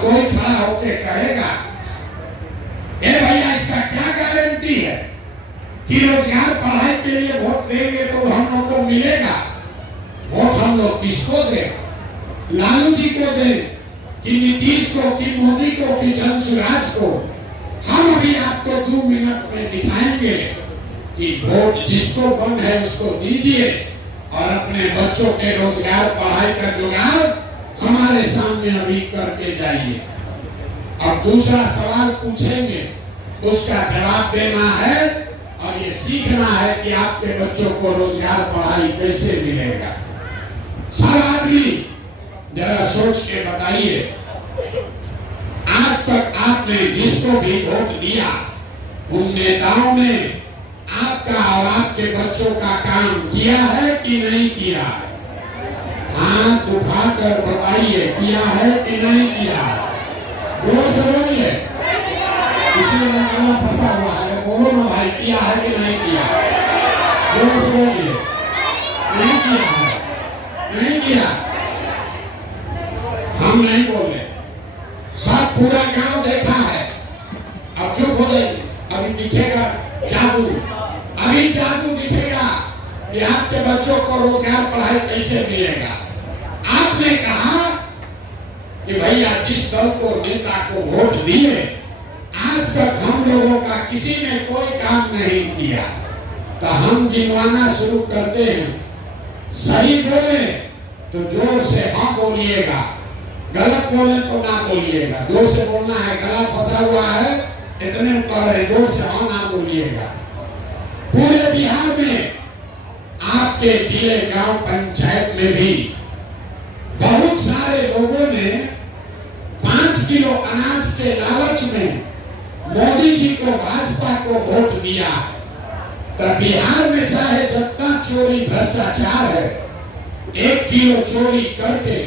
अब कोई खड़ा होके कहेगा ए भैया इसका क्या गारंटी है कि रोजगार पढ़ाई के लिए वोट देंगे तो हम लोग को मिलेगा? वोट हम लोग किसको दें? लालू जी को दें कि नीतीश को कि मोदी को कि जनसुराज को? हम अभी आपको 2 मिनट में दिखाएंगे कि वोट जिसको बन है उसको दीजिए और अपने बच्चों के रोजगार पढ़ाई का जुगाड़ हमारे सामने अभी करके जाइए। अब दूसरा सवाल पूछेंगे, उसका जवाब देना है और ये सीखना है कि आपके बच्चों को रोजगार पढ़ाई कैसे मिलेगा। सब आदमी जरा सोच के बताइए, आज तक आपने जिसको भी वोट दिया उन नेताओं ने आपका और आपके बच्चों का काम किया है कि नहीं किया है? हाथ उठाकर बताइए, किया है कि नहीं किया? जोर से बोलिए, इसलिए मकाना फंसा हुआ है, बोलो ना भाई, किया है कि नहीं किया? जोर से बोलिए, नहीं किया है, नहीं किया। हम नहीं बोले, सब पूरा गांव देखा है। अब चुप हो जाइए, अभी दिखेगा जादू, अभी जादू दिखेगा कि आपके बच्चों को रोजगार पढ़ाई कैसे मिलेगा। आपने कहा कि भैया जिस दल को नेता को वोट दिए आज तक हम लोगों का किसी ने कोई काम नहीं किया, तो हम गिनवाना शुरू करते हैं। सही बोले तो जोर से हाँ बोलिएगा, गलत बोले तो ना बोलिएगा। जोर से बोलना है, गला फंसा हुआ है इतने कह रहे, जोर से हाँ ना बोलिएगा। पूरे बिहार में आपके जिले गांव पंचायत में भी बहुत सारे लोगों ने 5 किलो अनाज के लालच में मोदी जी को, भाजपा को वोट दिया है। तो बिहार में चाहे जितना चोरी भ्रष्टाचार है, 1 किलो चोरी करके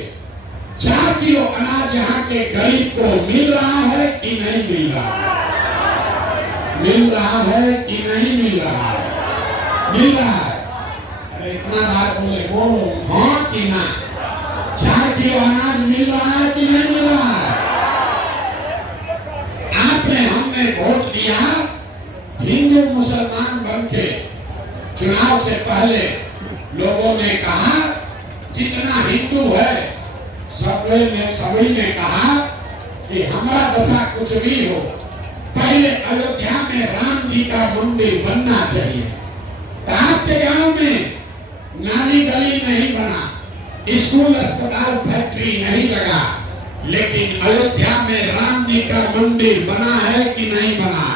4 किलो अनाज यहाँ के गरीब को मिल रहा है कि नहीं मिल रहा है? मिल रहा है कि नहीं मिल रहा है? मिल रहा है। अरे इतना बात बोले, बोलो हाँ कि ना? 4 किलो अनाज मिल रहा है कि नहीं मिल रहा है? आपने हमने वोट दिया हिंदू मुसलमान बनके। चुनाव से पहले लोगों ने कहा जितना हिंदू है सभी ने कहा कि हमारा दशा कुछ भी हो, पहले अयोध्या में राम जी का मंदिर बनना चाहिए। तो आपके गांव में नाली गली नहीं बना, स्कूल अस्पताल फैक्ट्री नहीं लगा, लेकिन अयोध्या में राम जी का मंदिर बना है कि नहीं बना?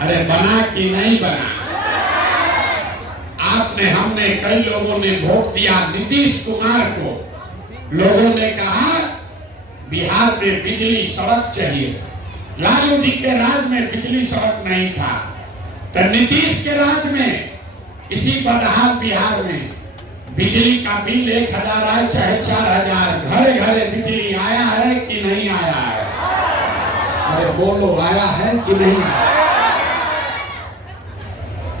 अरे बना कि नहीं बना? आपने हमने कई लोगों ने वोट दिया नीतीश कुमार को। लोगों ने कहा बिहार में बिजली सड़क चाहिए। लालू जी के राज में बिजली सड़क नहीं था, तो नीतीश के राज में इसी बदहाल बिहार में बिजली का बिल 1000 आए चाहे 4000, घरे घरे बिजली आया है कि नहीं आया है? अरे बोलो, आया है कि नहीं आया?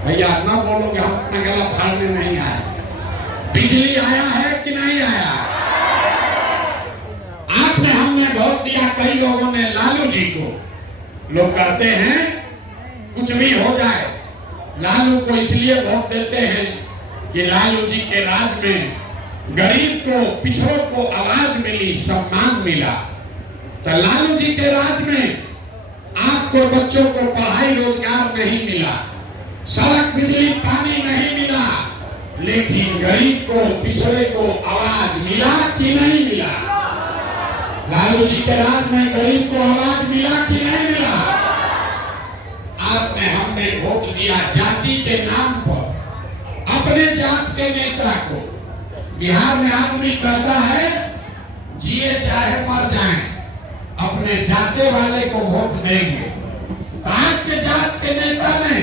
भैया ना बोलोगे हम अपना गला फाड़ने नहीं आए। बिजली आया है कि नहीं आया? आपने हमने वोट दिया कई लोगों ने लालू जी को। लोग कहते हैं कुछ भी हो जाए, लालू को इसलिए वोट देते हैं कि लालू जी के राज में गरीब को, पिछड़ों को आवाज मिली, सम्मान मिला। तो लालू जी के राज में आपको बच्चों को पढ़ाई रोजगार नहीं मिला, सड़क बिजली पानी नहीं मिला, लेकिन गरीब को, पिछड़े को आवाज मिला कि नहीं मिला? लालू जी के राज में गरीब को आवाज मिला कि नहीं मिला? आपने हमने वोट दिया जाति के नाम पर, अपने जात के नेता को। बिहार में आदमी कहता है जिए चाहे मर जाए, अपने जाते वाले को वोट देंगे। आपके जात के नेता ने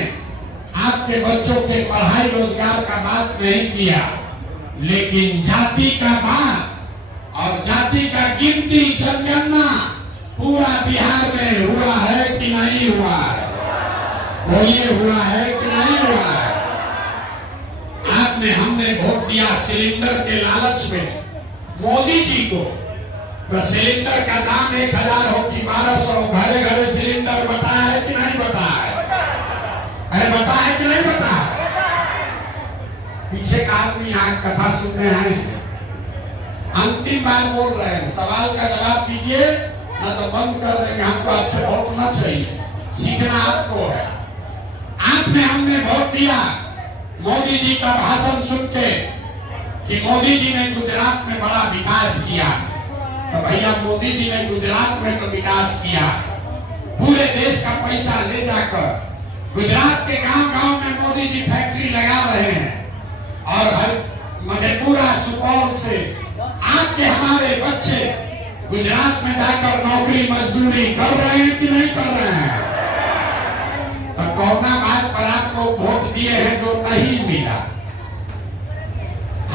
आपके बच्चों के पढ़ाई रोजगार का बात नहीं किया, लेकिन जाति का बात और जाति का गिनती जनगणना पूरा बिहार में हुआ है कि नहीं हुआ है? बोलिए, हुआ है कि नहीं हुआ है? आपने हमने वोट दिया सिलेंडर के लालच में मोदी जी को। तो सिलेंडर का दाम 1000 हो कि 1200, घरे घरे सिलेंडर बताया है कि नहीं बताया है? अरे बताया है कि नहीं बताया? पीछे का आदमी यहाँ कथा सुनने आए हैं, अंतिम बार बोल रहे हैं, सवाल का जवाब दीजिए ना तो बंद कर देंगे। हमको आपसे वोट ना चाहिए, सीखना आपको है। आपने हमने वोट दिया मोदी जी का भाषण सुन के कि मोदी जी ने गुजरात में बड़ा विकास किया, तो भैया मोदी जी ने गुजरात में तो विकास किया, पूरे देश का पैसा ले जाकर गुजरात के गांव-गांव में मोदी जी फैक्ट्री लगा रहे हैं और हर मधेपुरा सुपौल से आपके हमारे बच्चे गुजरात में जाकर नौकरी मजदूरी कर रहे हैं कि नहीं कर रहे हैं? तो कोरोना बात पर आप लोग वोट दिए हैं जो नहीं मिला,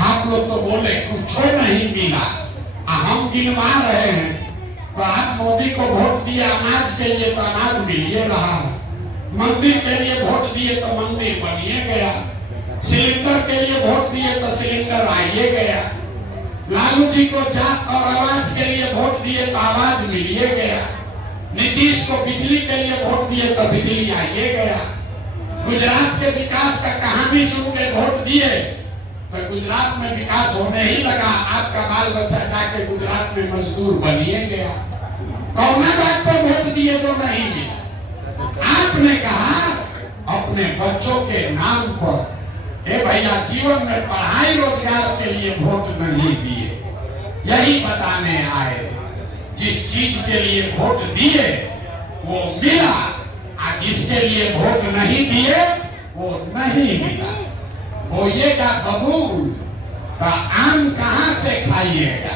आप लोग तो बोले कुछ नहीं मिला, हम गिनवा रहे हैं। तो आप मोदी को वोट दिए अनाज के लिए तो अनाज मिलिए रहा, मंदिर के लिए वोट दिए तो मंदिर बनिए गया, सिलेंडर के लिए वोट दिए तो सिलेंडर आइए गया, लालू जी को जात और आवाज के लिए वोट दिए तो आवाज मिलिए गया, नीतीश को बिजली के लिए वोट दिए तो बिजली आइए गया। गुजरात के विकास का कहानी सुन के वोट दिए तो गुजरात में विकास होने ही लगा, आपका बाल बच्चा जाके गुजरात में मजदूर बनिए गया। कौन बात पर वोट दिए जो नहीं मिला? आपने कहा अपने बच्चों के नाम पर, ए भैया जीवन में पढ़ाई रोजगार के लिए वोट नहीं दिए, यही बताने आए। जिस चीज के लिए वोट दिए वो मिला, और जिसके लिए वोट नहीं दिए वो नहीं मिला। बोइएगा बबूल तो आम कहां से खाइएगा?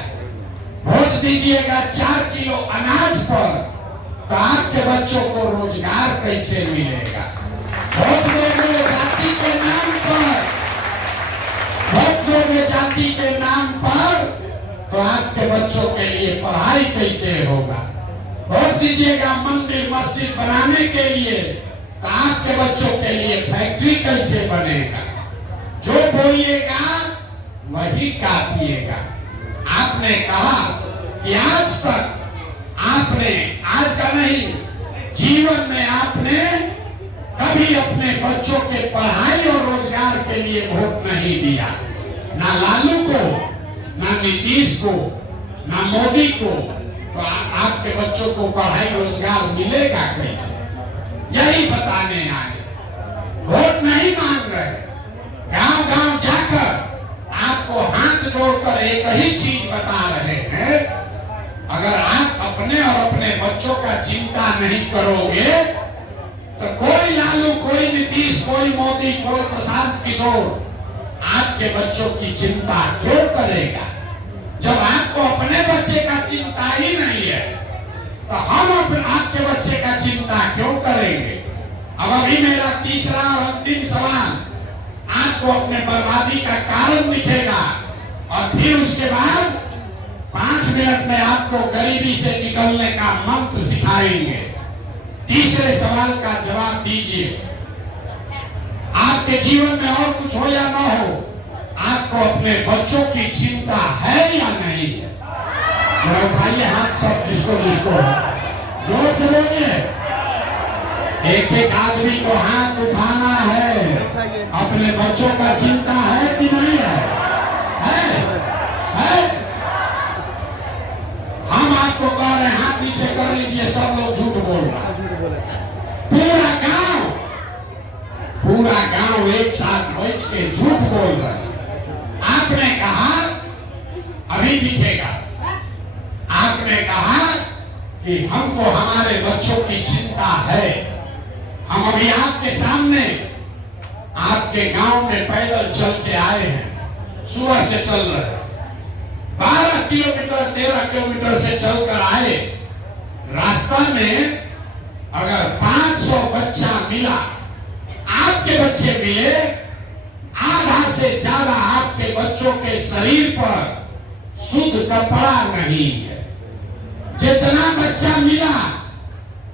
वोट दीजिएगा 4 किलो अनाज पर तो आपके बच्चों को रोजगार कैसे मिलेगा? वोट दोगे जाति के नाम पर, वोट दोगे जाति के नाम पर तो आपके बच्चों के लिए पढ़ाई कैसे होगा? वोट दीजिएगा मंदिर मस्जिद बनाने के लिए तो आपके बच्चों के लिए फैक्ट्री कैसे बनेगा? जो बोइएगा वही काटिएगा। आपने कहा कि आज तक आपने, आज का नहीं, जीवन में आपने कभी अपने बच्चों के पढ़ाई और रोजगार के लिए वोट नहीं दिया, ना लालू को, ना नीतीश को, ना मोदी को। तो आपके बच्चों को पढ़ाई रोजगार मिलेगा कैसे? यही बताने आए। वोट नहीं मांग रहे, गांव-गांव जाकर आपको हाथ जोड़कर एक ही चीज बता रहे हैं, अगर आप अपने और अपने बच्चों का चिंता नहीं करोगे तो कोई लालू, कोई नीतीश, कोई मोदी, कोई प्रशांत किशोर आपके बच्चों की चिंता क्यों करेगा? जब आपको अपने बच्चे का चिंता ही नहीं है तो हम आपके बच्चे का चिंता क्यों करेंगे? अब अभी मेरा तीसरा और अंतिम सवाल, आपको अपने बर्बादी का कारण दिखेगा और फिर उसके बाद 5 मिनट में आपको गरीबी से निकलने का मंत्र सिखाएंगे। तीसरे सवाल का जवाब दीजिए। आपके जीवन में और कुछ हो या ना हो, आपको अपने बच्चों की चिंता है या नहीं है? जरा उठाइए हाथ सब, जिसको जिसको जोर से बोलिए। एक एक आदमी को हाथ उठाना है। अपने बच्चों का चिंता है कि नहीं है? है? हम आपको कह रहे हैं हाथ नीचे कर लीजिए। सब लोग झूठ बोल रहा है। पूरा गांव एक साथ बैठ के झूठ बोल रहा है। आपने कहा अभी दिखेगा, आपने कहा कि हमको हमारे बच्चों की चिंता है। हम अभी आपके सामने आपके गांव में पैदल चल के आए हैं, सुबह से चल रहे हैं, 12 किलोमीटर 13 किलोमीटर से चलकर आए। रास्ता में अगर 500 बच्चा मिला, आपके बच्चे मिले, आधा से ज्यादा आपके बच्चों के शरीर पर शुद्ध कपड़ा नहीं है। जितना बच्चा मिला,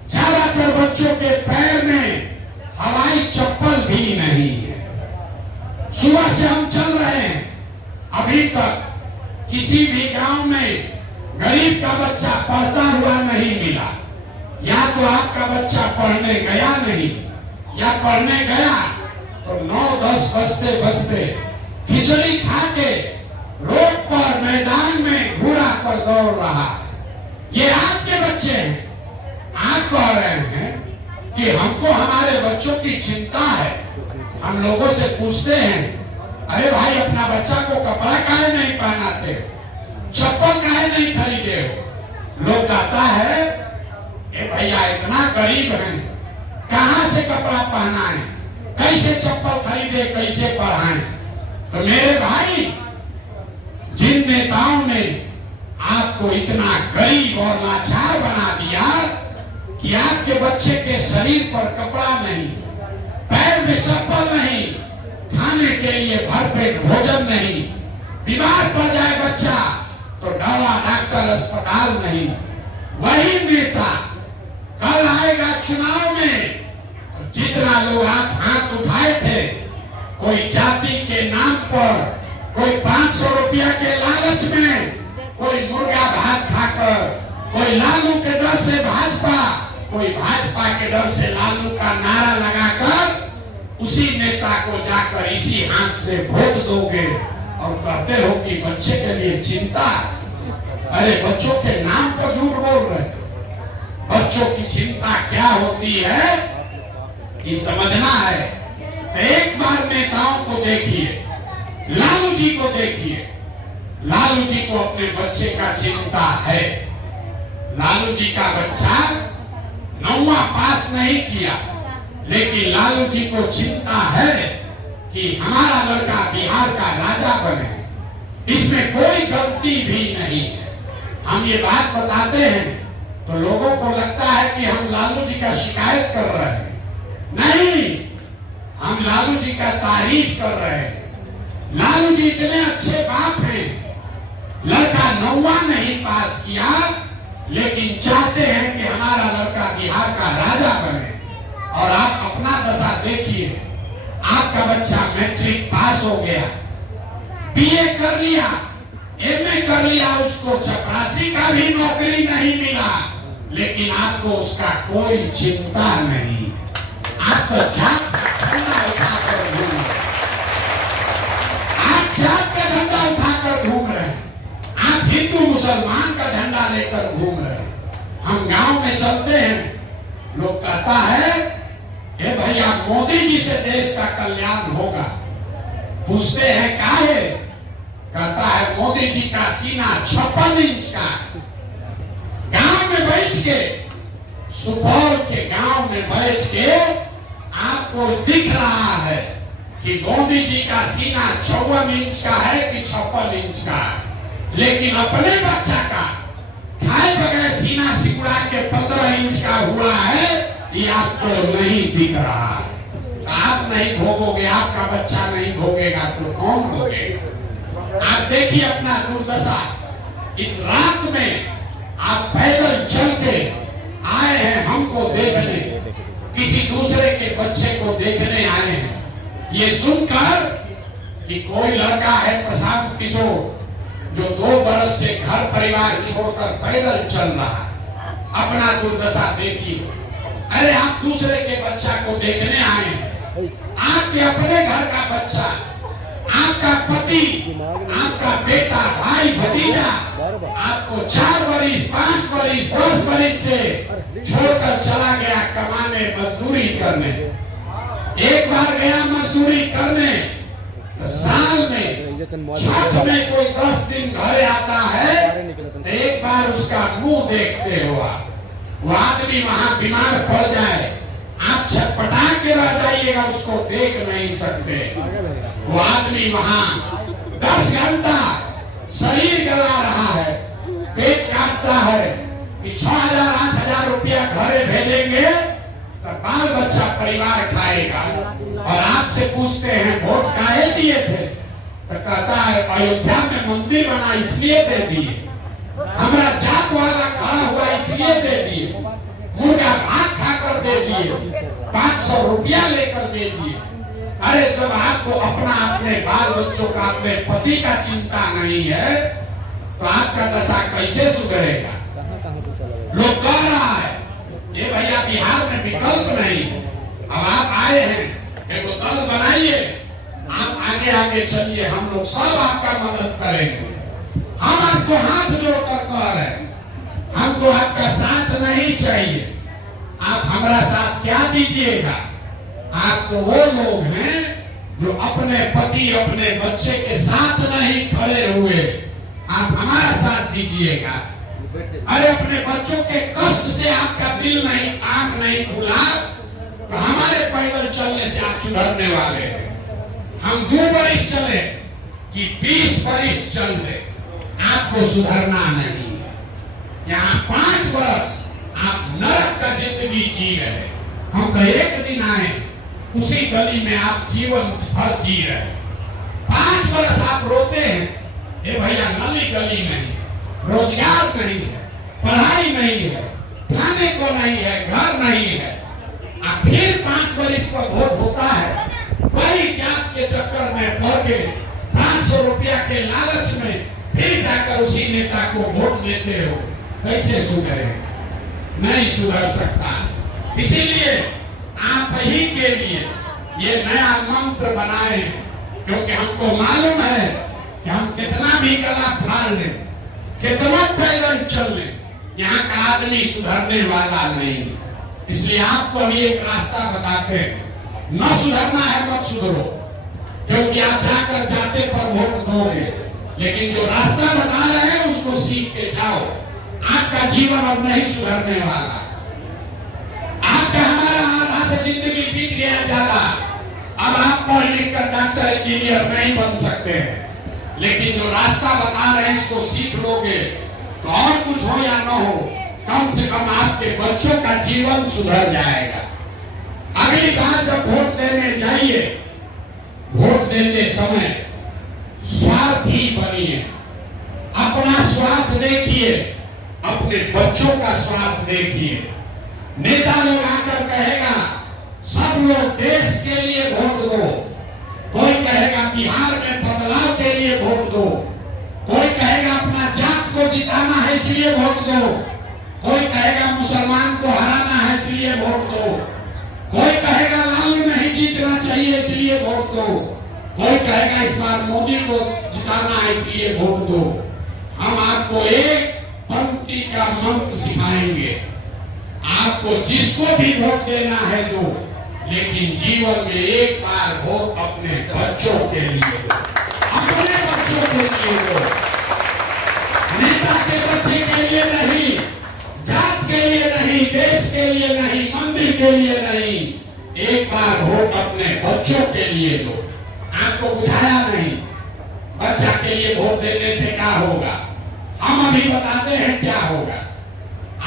ज्यादातर बच्चों के पैर में हवाई चप्पल भी नहीं है। सुबह से हम चल रहे हैं, अभी तक किसी भी गांव में गरीब का बच्चा पढ़ता हुआ नहीं मिला, या तो आपका बच्चा पढ़ने गया नहीं, या पढ़ने गया तो 9-10 बजते बजते खिचड़ी खा के रोड पर मैदान में घोड़ा पर दौड़ रहा है। ये आपके बच्चे हैं। आप कह रहे हैं कि हमको हमारे बच्चों की चिंता है। हम लोगों से पूछते हैं, अरे भाई अपना बच्चा को कपड़ा काहे नहीं पहनाते हो, चप्पल काहे नहीं खरीदे हो? लोग कहता है ए भैया इतना गरीब हैं, कहां से कपड़ा पहनाएं, कैसे चप्पल खरीदे, कैसे पढ़ाएं? तो मेरे भाई, जिन नेताओं ने आपको इतना गरीब और लाचार बना दिया कि आपके बच्चे के शरीर पर कपड़ा नहीं, पैर में चप्पल नहीं, खाने के लिए भरपेट भोजन नहीं, बीमार पड़ जाए बच्चा तो दवा डॉक्टर अस्पताल नहीं, वही नेता कल आएगा चुनाव में तो जितना लोग आप हाथ उठाए थे, कोई जाति के नाम पर, कोई 500 रुपया के लालच में, कोई मुर्गा भात खाकर, कोई लालू के डर से भाजपा, कोई भाजपा के डर से लालू का नारा लगाकर उसी नेता को जाकर इसी हाथ से वोट दोगे और कहते हो कि बच्चे के लिए चिंता। अरे बच्चों के नाम पर झूठ बोल रहे। बच्चों की चिंता क्या होती है ये समझना है। तो एक बार नेताओं को देखिए, लालू जी को देखिए, लालू जी को अपने बच्चे का चिंता है। लालू जी का बच्चा 9वां पास नहीं किया, लेकिन लालू जी को चिंता है कि हमारा लड़का बिहार का राजा बने, इसमें कोई गलती भी नहीं है। हम ये बात बताते हैं तो लोगों को लगता है कि हम लालू जी का शिकायत कर रहे हैं। नहीं, हम लालू जी का तारीफ कर रहे हैं। लालू जी इतने अच्छे बाप हैं, लड़का 9वां नहीं पास किया, लेकिन चाहते हैं कि हमारा लड़का बिहार का राजा बने। और आप अपना दशा देखिए, आपका बच्चा मैट्रिक पास हो गया, बीए कर लिया, एमए कर लिया, उसको चपरासी का भी नौकरी नहीं मिला, लेकिन आपको उसका कोई चिंता नहीं। आप तो जात का झंडा उठाकर घूम रहे, आप जात का झंडा उठाकर घूम रहे, आप हिंदू मुसलमान का झंडा लेकर घूम रहे। हम गांव में चलते हैं, लोग कहता है ए भैया मोदी जी से देश का कल्याण होगा। पूछते हैं काहे? कहता है मोदी जी का सीना 56 इंच का। गांव में बैठ के, सुपौल के गांव में बैठ के आपको दिख रहा है कि मोदी जी का सीना 54 इंच का है कि 56 इंच का है, लेकिन अपने बच्चा का खाए बगैर सीना सिकुड़ा के 15 इंच का हुआ है, ये आपको नहीं दिख रहा है। आप नहीं भोगोगे, आपका बच्चा नहीं भोगेगा तो कौन भोगेगा? आप देखिए अपना दुर्दशा। इस रात में आप पैदल चल के आए हैं हमको देखने, किसी दूसरे के बच्चे को देखने आए हैं। ये सुनकर कि कोई लड़का है प्रशांत किशोर जो 2 बरस से घर परिवार छोड़कर पैदल चल रहा है, अपना दुर्दशा देखिए। अरे आप दूसरे के बच्चा को देखने आए हैं, आपके अपने घर का बच्चा, आपका पति, आपका बेटा, भाई, भतीजा आपको 4 बरिस, 5 बरिस, 10 बरिस से छोड़कर चला गया कमाने, मजदूरी करने। एक बार गया मजदूरी करने तो साल में छठ में कोई 10 दिन घर आता है तो एक बार उसका मुंह देखते हो आप। वो आदमी वहां बीमार पड़ जाए, आप छटपटा के रह जाइएगा, उसको देख नहीं सकते। वो आदमी वहां 10 घंटा शरीर गला रहा है, पेट काटता है कि 6,000-8,000 रुपया घरे भेजेंगे तो बाल बच्चा परिवार खाएगा। और आपसे पूछते हैं वोट काहे दिए थे, तो कहता है अयोध्या में मंदिर बना इसलिए दे दिए, हमारा जात वाला खड़ा हुआ इसलिए दे दिए, मुर्गा भात खाकर दे दिए, 500 रुपया लेकर दे दिए। अरे जब आपको अपना अपने बाल बच्चों का, अपने पति का चिंता नहीं है तो आपका दशा कैसे सुधरेगा? लोग कह रहा है ये भैया बिहार में विकल्प नहीं है, अब आप आए हैं, एक दल बनाइए, आप आगे आगे चलिए, हम लोग सब आपका मदद करेंगे। हम आपको हाथ जोड़कर कह रहे हैं, हमको आपका साथ नहीं चाहिए। आप हमारा साथ क्या दीजिएगा? आप तो वो लोग हैं जो अपने पति अपने बच्चे के साथ नहीं खड़े हुए, आप हमारा साथ दीजिएगा। अरे अपने बच्चों के कष्ट से आपका दिल नहीं, आंख नहीं खुला, तो हमारे पैदल चलने से आप सुधरने वाले हैं। हम 2 वर्ष चले कि 20 वर्ष चल दे, आपको सुधरना नहीं है। यहाँ 5 वर्ष आप नरक का जिंदगी जी रहे, हम तो एक दिन आए, उसी गली में आप जीवन भर जी रहे। 5 वर्ष आप रोते हैं, ये भैया नली गली नहीं है, रोजगार नहीं है, पढ़ाई नहीं है, खाने को नहीं है, घर नहीं है। अब फिर 5 वर्ष पर वोट होता है, वही जात के चक्कर में पड़ के 500 रुपया के लालच में फिर जाकर उसी नेता को वोट देते हो, कैसे सुधरेगा? नहीं सुधर सकता। इसीलिए आप ही के लिए ये नया मंत्र बनाए हैं, क्योंकि हमको मालूम है कि हम कितना भी गला फाड़ लें, कितना पैदल चल लें, यहाँ का आदमी सुधरने वाला नहीं है। इसलिए आपको हम एक रास्ता बताते हैं, न सुधरना है मत सुधरो, क्योंकि आप जाकर जाते पर वोट दोगे, लेकिन जो रास्ता बता रहे हैं उसको सीख के जाओ। आपका जीवन अब नहीं सुधरने वाला, आपका हमारा आधा से जिंदगी बीत गया ज्यादा, अब आप पढ़ लिख कर डॉक्टर इंजीनियर नहीं बन सकते हैं, लेकिन जो रास्ता बता रहे हैं इसको सीख लोगे तो और कुछ हो या न हो, कम से कम आपके बच्चों का जीवन सुधर जाएगा। अगली बार जब वोट देने जाइए, वोट देते समय स्वार्थी बनिए, अपना स्वार्थ देखिए, अपने बच्चों का स्वार्थ देखिए। नेता लोग आकर कहेगा सब लोग देश के लिए वोट दो, कोई कहेगा बिहार में बदलाव के लिए वोट दो, कोई कहेगा अपना जात को जिताना है इसलिए वोट दो, कोई कहेगा मुसलमान को हराना है इसलिए वोट दो, कोई कहेगा लालू नहीं जीतना चाहिए इसलिए वोट दो, कोई कहेगा इस बार मोदी को जिताना है इसलिए वोट दो। हम आपको एक पंक्ति का मंत्र सिखाएंगे, आपको जिसको भी वोट देना है दो, लेकिन जीवन में एक बार वोट अपने बच्चों के लिए दो, अपने बच्चों के लिए दो, नेता के बच्चे के लिए नहीं, जात के लिए नहीं, देश के लिए नहीं, मंदिर के लिए नहीं, एक बार वोट अपने बच्चों के लिए दो। आपको बुझाया नहीं, बच्चा के लिए वोट देने से क्या होगा? हम अभी बताते हैं क्या होगा।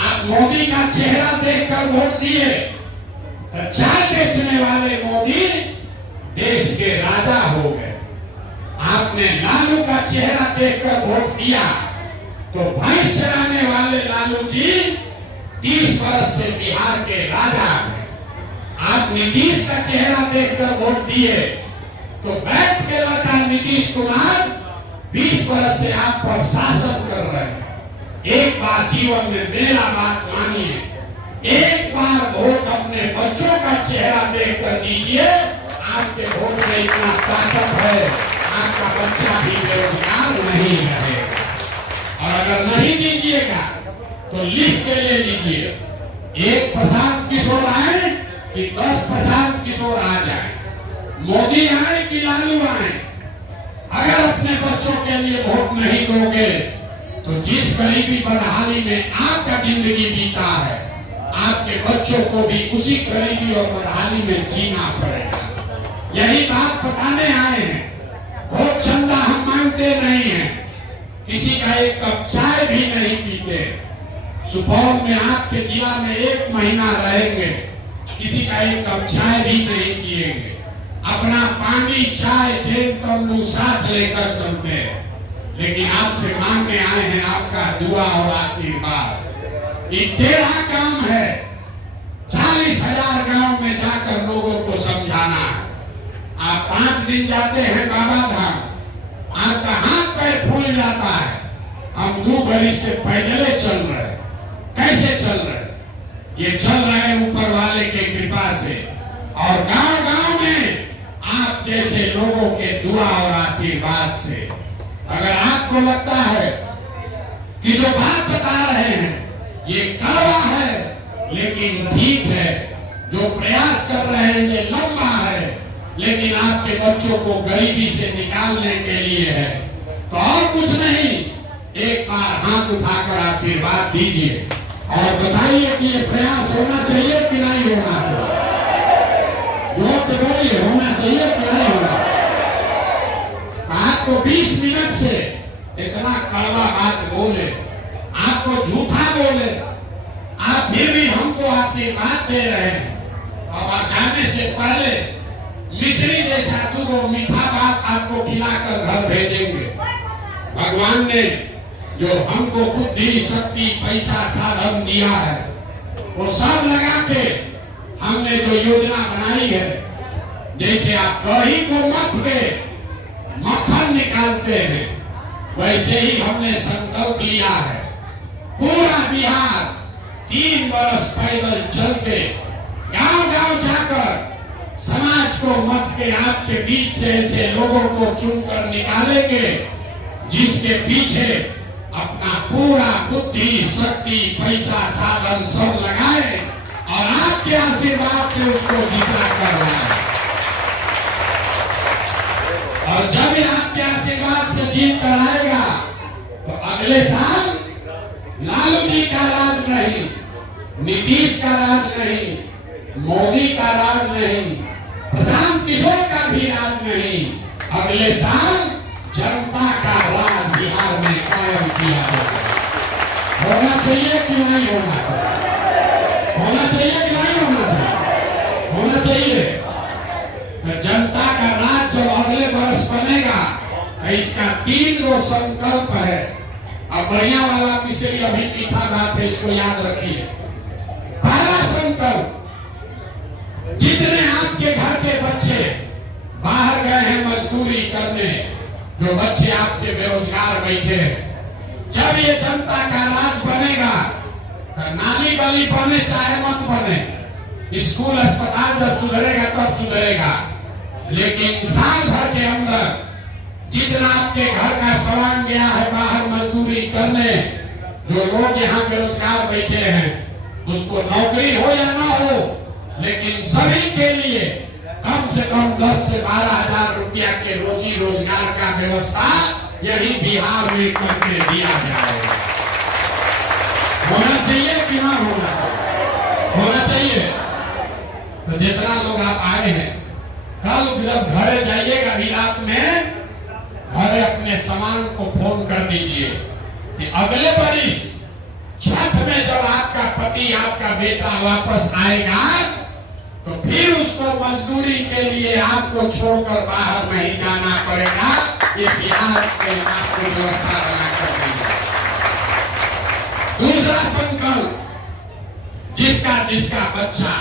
आप मोदी का चेहरा देखकर वोट दिए तो चाय बेचने वाले मोदी देश के राजा हो गए। आपने लालू का चेहरा देखकर वोट दिया तो भैंस चराने वाले लालू जी 30 वर्ष से बिहार के राजा हैं। आप नीतीश का चेहरा देखकर वोट दिए तो बैठ के लड़का नीतीश कुमार 20 वर्ष से आप पर शासन कर रहे हैं। एक बार जीवन में मेरा बात मानिए, एक बार वोट अपने बच्चों का चेहरा देखकर दीजिए। आपके वोट में इतना ताकत है, आपका बच्चा भी बेरोजगार नहीं रहेगा। और अगर नहीं दीजिएगा तो लिख के ले लीजिए, एक प्रशांत किशोर आए कि 10 प्रशांत किशोर आ जाए, मोदी आए कि लालू आए, अगर अपने बच्चों के लिए वोट नहीं दोगे तो जिस गरीबी बदहाली में आपका जिंदगी बीता है, आपके बच्चों को भी उसी गरीबी और बदहाली में जीना पड़ेगा। यही बात बताने आए हैं। वोट चंदा हम मांगते नहीं हैं, किसी का एक कप चाय भी नहीं पीते। सुपौल में आपके जिला में 1 महीना रहेंगे, किसी का एक कप चाय भी नहीं पिएंगे। अपना पानी चाय तेल तम्बू साथ लेकर चलते हैं, लेकिन आपसे मांगने आए हैं आपका दुआ और आशीर्वाद। ये टेढ़ा काम है, 40,000 गांव में जाकर लोगों को समझाना है। आप 5 दिन जाते हैं बाबा धाम, आपका हाथ पैर फूल जाता है, हम 2 बरिस से पैदल चल रहे हैं। कैसे चल रहे हैं? ये चल रहे हैं ऊपर वाले के कृपा से, और गांव गांव में आप जैसे लोगों के दुआ और आशीर्वाद से। अगर आपको लगता है कि जो बात बता रहे हैं ये कड़वा है लेकिन ठीक है, जो प्रयास कर रहे हैं ये लंबा है लेकिन आपके बच्चों को गरीबी से निकालने के लिए है, तो और कुछ नहीं, एक बार हाथ उठाकर आशीर्वाद दीजिए और बताइए कि ये प्रयास होना चाहिए कि नहीं होना चाहिए। जोर से बोलिए, होना चाहिए कि नहीं होना। आपको 20 मिनट से इतना कड़वा बात बोले, आपको झूठा बोले, आप फिर भी हमको आशीर्वाद दे रहे हैं। और जाने से पहले मिश्री जैसा 2 मीठा बात आपको खिलाकर घर भेजेंगे। भगवान ने जो हमको बुद्धि, शक्ति, पैसा, साधन दिया है वो सब लगा के हमने जो योजना बनाई है, जैसे आप दही को मथ के मक्खन निकालते हैं वैसे ही हमने संकल्प लिया है। पूरा बिहार 3 बरस पैदल चल के गांव गांव जाकर समाज को मत के आपके बीच से ऐसे लोगों को चुनकर निकालेंगे जिसके पीछे अपना पूरा बुद्धि, शक्ति, पैसा, साधन सब लगाए और आपके आशीर्वाद से उसको जीता कर लाए। और जब ये आपके आशीर्वाद से जीत कर आएगा तो अगले साल लालू जी का राज नहीं, नीतीश का राज नहीं, मोदी का राज नहीं, प्रशांत किशोर का भी राज नहीं, अगले साल जनता का राज बिहार में कायम किया होना चाहिए कि नहीं होना चाहिए? होना चाहिए कि नहीं होना चाहिए? होना चाहिए। तो जनता का राज जब अगले वर्ष बनेगा तो इसका 3 गो संकल्प है। अब बढ़िया वाला मिश्री अभी मीठा बात है, इसको याद रखिए। पहला संकल्प, जितने आपके घर के बच्चे बाहर गए हैं मजदूरी करने, जो बच्चे आपके बेरोजगार बैठे हैं, जब ये जनता का राज बनेगा तो नाली गली बने चाहे मत बने, स्कूल अस्पताल जब सुधरेगा तब सुधरेगा, लेकिन साल भर के अंदर जितना आपके घर का सामान गया है बाहर मजदूरी करने, जो लोग यहाँ बेरोजगार बैठे हैं उसको नौकरी हो या ना हो, लेकिन सभी के लिए कम से कम 10 से 12 हजार रुपया के रोजी रोजगार का व्यवस्था यही बिहार में करके दिया जाएगा। होना चाहिए कि ना होना चाहिए? होना चाहिए। तो जितना लोग आप आए हैं, कल जब घरे जाइएगा भी रात में, घरे अपने सामान को फोन कर दीजिए कि अगले बरिस छठ में जब आपका पति, आपका बेटा वापस आएगा तो फिर उसको मजदूरी के लिए आपको छोड़कर बाहर नहीं जाना पड़ेगा। ये बिहार के आपको व्यवस्था बनाकर देंगे। दूसरा संकल्प, जिसका बच्चा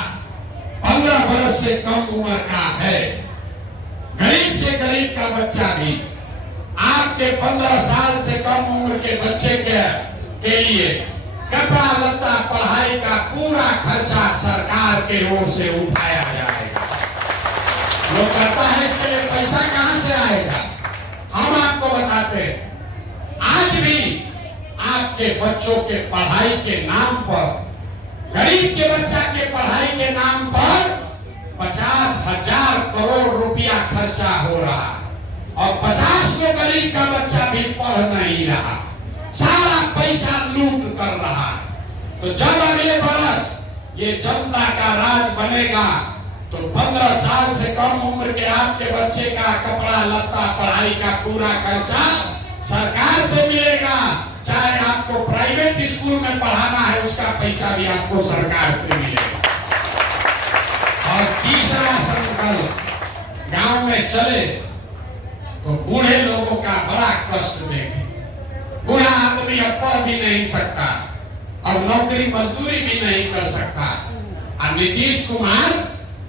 15 वर्ष से कम उम्र का है, गरीब से गरीब का बच्चा भी, आपके 15 साल से कम उम्र के बच्चे के लिए कपड़ा लत्ता पढ़ाई का पूरा खर्चा सरकार के ओर से उठाया जाएगा। लोग कहता है इसके लिए पैसा कहां से आएगा? हम आपको बताते हैं, आज भी आपके बच्चों के पढ़ाई के नाम पर, गरीब के बच्चा के पढ़ाई के नाम पर 50,000 करोड़ रुपया खर्चा हो रहा है और 50 को गरीब का बच्चा भी पढ़ नहीं रहा, सारा पैसा लूट कर रहा। तो जब अगले बरस ये जनता का राज बनेगा तो 15 साल से कम उम्र के आपके बच्चे का कपड़ा लत्ता पढ़ाई का पूरा खर्चा सरकार से मिलेगा। चाहे आपको प्राइवेट स्कूल में पढ़ाना है उसका पैसा भी आपको सरकार से मिलेगा। और तीसरा संकल्प, गांव में चले तो बूढ़े लोगों का बड़ा कष्ट देखें। बूढ़ा आदमी अब पढ़ भी नहीं सकता और नौकरी मजदूरी भी नहीं कर सकता। और नीतीश कुमार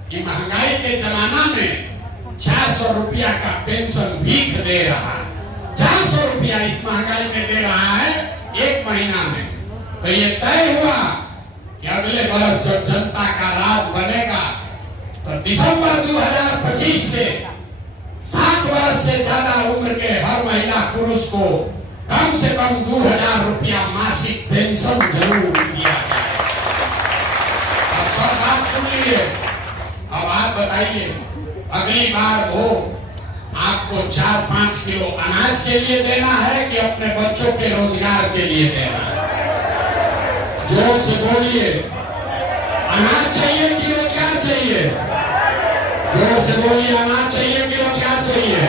की महंगाई के जमाना में 400 रुपया का पेंशन भीख दे रहा है। 400 रुपया इस महंगाई में दे रहा है एक महीना में। तो ये तय हुआ कि अगले वर्ष जब जनता का राज बनेगा तो दिसंबर 2025 से 60 वर्ष से ज्यादा उम्र के हर महिला पुरुष को कम से कम 2000 रुपया मासिक पेंशन जरूर दिया जाए। अब सब बात सुन लिए। अब आप बताइए, अगली बार वो आपको 4-5 किलो अनाज के लिए देना है कि अपने बच्चों के रोजगार के लिए देना है? जोर से बोलिए, अनाज चाहिए कि रोजगार चाहिए? जोर से बोलिए, अनाज चाहिए कि रोजगार चाहिए?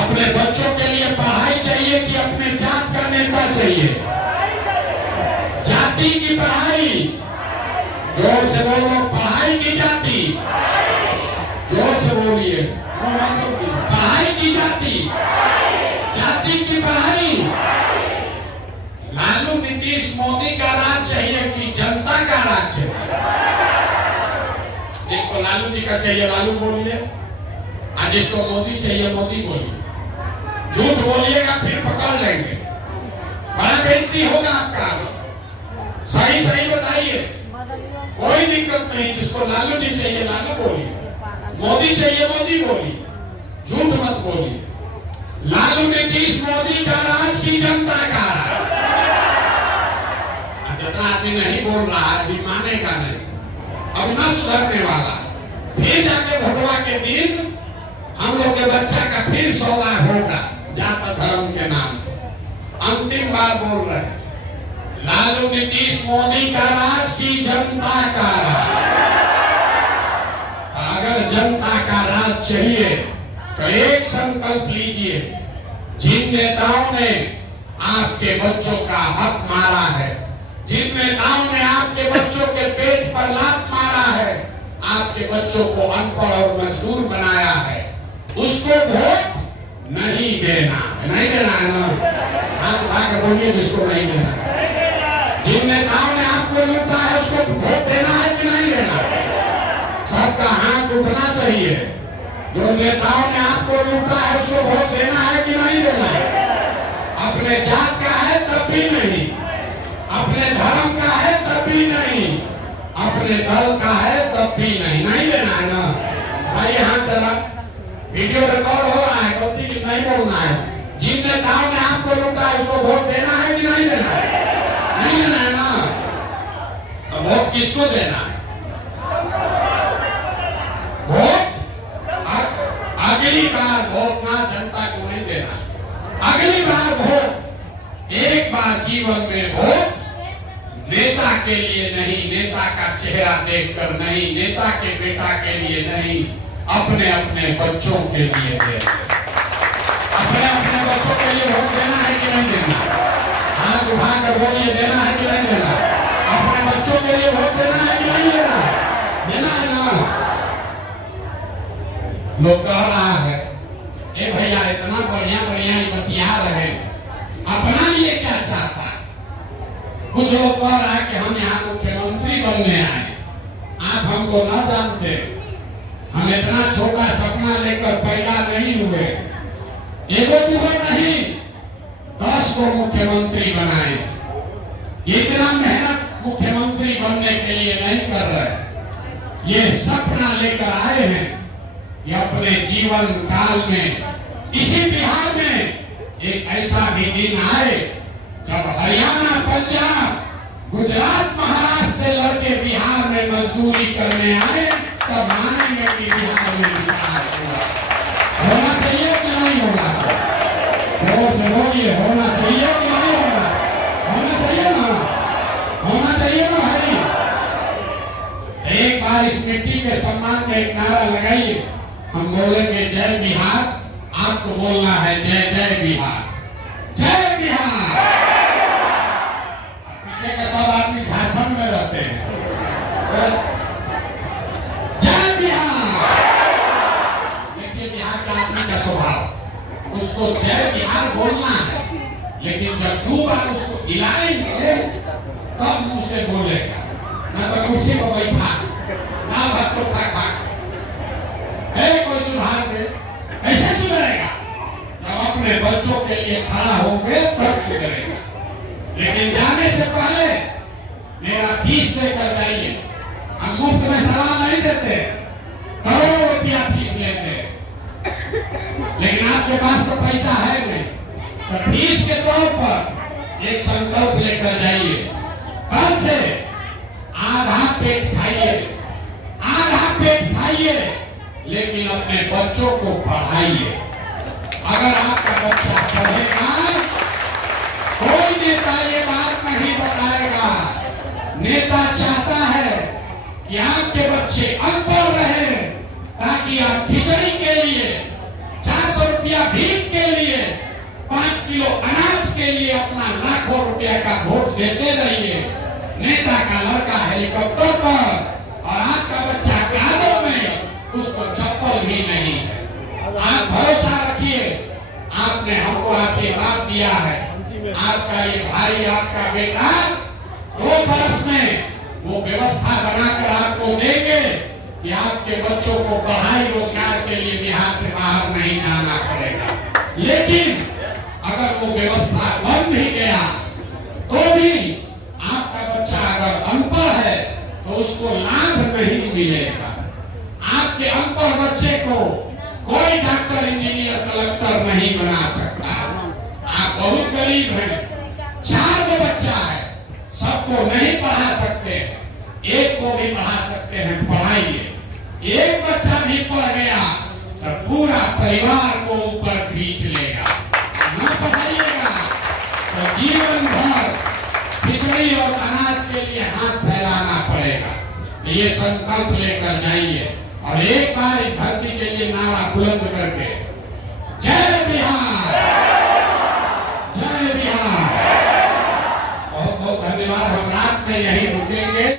अपने बच्चों के लिए पढ़ाई चाहिए कि अपने जात का नेता चाहिए? जाति की पढ़ाई? जोर से बोलो, पढ़ाई की जाति? जोर से बोलिए, पढ़ाई की जाति? जाति की पढ़ाई? लालू नीतीश मोदी का राज चाहिए कि जनता का राज चाहिए? जिसको लालू जी का चाहिए लालू बोलिए, और जिसको मोदी चाहिए मोदी बोलिए। झूठ बोलिएगा फिर पकड़ लेंगे, बड़ा बेइज्जती होगा आपका। सही सही बताइए, कोई दिक्कत नहीं। जिसको लालू जी चाहिए लालू बोलिए, मोदी चाहिए मोदी बोलिए, झूठ मत बोलिए। लालू नीतीश मोदी का राज की जनता का राज? जितना आदमी नहीं बोल रहा है अभी मानेगा नहीं, अब ना सुधरने वाला। फिर जाके भगवा के दिन हम लोग के बच्चा का फिर सौदा होगा जात धर्म के नाम। अंतिम बार बोल रहे हैं, लालू नीतीश मोदी का राज की जनता का राज? अगर जनता का राज चाहिए तो एक संकल्प लीजिए, जिन नेताओं ने आपके बच्चों का हक मारा है, जिन नेताओं ने आपके बच्चों के पेट पर लात मारा है, आपके बच्चों को अनपढ़ और मजदूर बनाया है, उसको वोट नहीं देना है। नहीं देना है ना? हाथ उठा के बोलिए जिसको नहीं देना है। जिन नेताओं ने आपको लूटा है उसको वोट देना है कि नहीं देना? सबका हाथ उठना चाहिए। जो नेताओं ने आपको लूटा है उसको वोट देना है कि नहीं देना है? अपने जात का है तब भी नहीं, अपने धर्म का है तब भी नहीं, अपने दल का है तब भी नहीं। नहीं देना है ना? भाई हाथ चला, वीडियो रिकॉर्ड हो रहा है, गलती नहीं बोलना है। जिन नेताओं ने आपको लूटा है उसको वोट देना है कि नहीं देना है? नहीं देना है ना? तो वोट किसको देना है? वोट अगली बार वोट ना जनता को नहीं देना। अगली बार वोट, एक बार जीवन में वोट नेता के लिए नहीं, नेता का चेहरा देखकर नहीं, नेता के बेटा के लिए नहीं, अपने अपने बच्चों के लिए दे। अपने अपने बच्चों के लिए वोट देना है कि नहीं देना? हाथ उठा कर बोलिए, देना है कि नहीं देना? अपने बच्चों के लिए वोट देना है कि नहीं देना? देना है ना? लोग कह रहा है, ए भैया इतना बढ़िया बढ़िया बतिया रहे, अपना लिए क्या चाहता है? कुछ लोग कह रहा है कि हम यहाँ मुख्यमंत्री बनने आए, आप हमको न जानते, हम इतना छोटा सपना लेकर पैदा नहीं हुए, एगो दुगो नहीं 10 को मुख्यमंत्री बनाए। इतना मेहनत मुख्यमंत्री बनने के लिए नहीं कर रहे, ये सपना लेकर आए हैं कि अपने जीवन काल में इसी बिहार में एक ऐसा भी दिन आए जब हरियाणा, पंजाब, गुजरात, महाराष्ट्र से लड़के बिहार में मजदूरी करने आए, तब मानेंगे कि बिहार में विकास हुआ। होना चाहिए कि नहीं होना? जोर से बोलिए, होना चाहिए कि नहीं होना? होना चाहिए ना? होना चाहिए ना भाई? एक बार इस मिट्टी के सम्मान में एक नारा लगाइए, हम बोलेंगे जय बिहार, आपको बोलना है जय जय बिहार, जय बिहार। पीछे के सब आदमी झारखंड में रहते हैं, जय बिहार। देखिए बिहार का आदमी का स्वभाव, उसको जय बिहार बोलना है, लेकिन जब 2 बार उसको हिलाएंगे तब मुंह से बोलेगा, न तो कुर्सी पर बैठा ना बच्चों का खा कोई सुधार दे, ऐसे सुधरेगा? मेरा फीस लेकर जाइए। हम मुफ्त में सलाह नहीं देते, करोड़ों रुपया फीस लेते, लेकिन आपके पास तो पैसा है नहीं, तो फीस के तौर पर एक संकल्प लेकर जाइए। कल से आधा पेट खाइए, आधा पेट खाइए, लेकिन अपने बच्चों को पढ़ाइए। अगर आपका बच्चा पढ़ेगा, कोई नेता ये बात नहीं बताएगा। नेता चाहता है कि आपके बच्चे अनपढ़ रहे, ताकि आप खिचड़ी के लिए, 400 रुपया भीख के लिए, 5 किलो अनाज के लिए अपना लाखों रुपया का वोट देते रहिए। नेता का लड़का हेलीकॉप्टर पर और आपका बच्चा प्यादों में, उसको चप्पल भी नहीं है। आप भरोसा रखिए, आपने हमको आशीर्वाद दिया है। आपका ये भाई, आपका बेटा 2 बरस में वो व्यवस्था बनाकर आपको देंगे कि आपके बच्चों को पढ़ाई रोजगार के लिए बिहार से बाहर नहीं जाना पड़ेगा। लेकिन अगर वो व्यवस्था बन भी गया तो भी आपका बच्चा अगर अनपढ़ है तो उसको लाभ नहीं मिलेगा। आपके अनपढ़ बच्चे को कोई डॉक्टर, इंजीनियर, कलेक्टर नहीं बना सकता। आप बहुत गरीब हैं, 4 गो बच्चा है, सबको नहीं पढ़ा सकते, एक को भी पढ़ा सकते हैं, पढ़ाइए। एक बच्चा भी पढ़ गया तो पूरा परिवार को ऊपर खींच लेगा। न पढ़ाइएगा तो जीवन भर खिचड़ी और अनाज के लिए हाथ फैलाना पड़ेगा। ये संकल्प लेकर जाइए और एक बार इस धरती के लिए नारा बुलंद करके जय बिहार, जय बिहार। बहुत बहुत धन्यवाद। हम रात में यहीं रुकेंगे।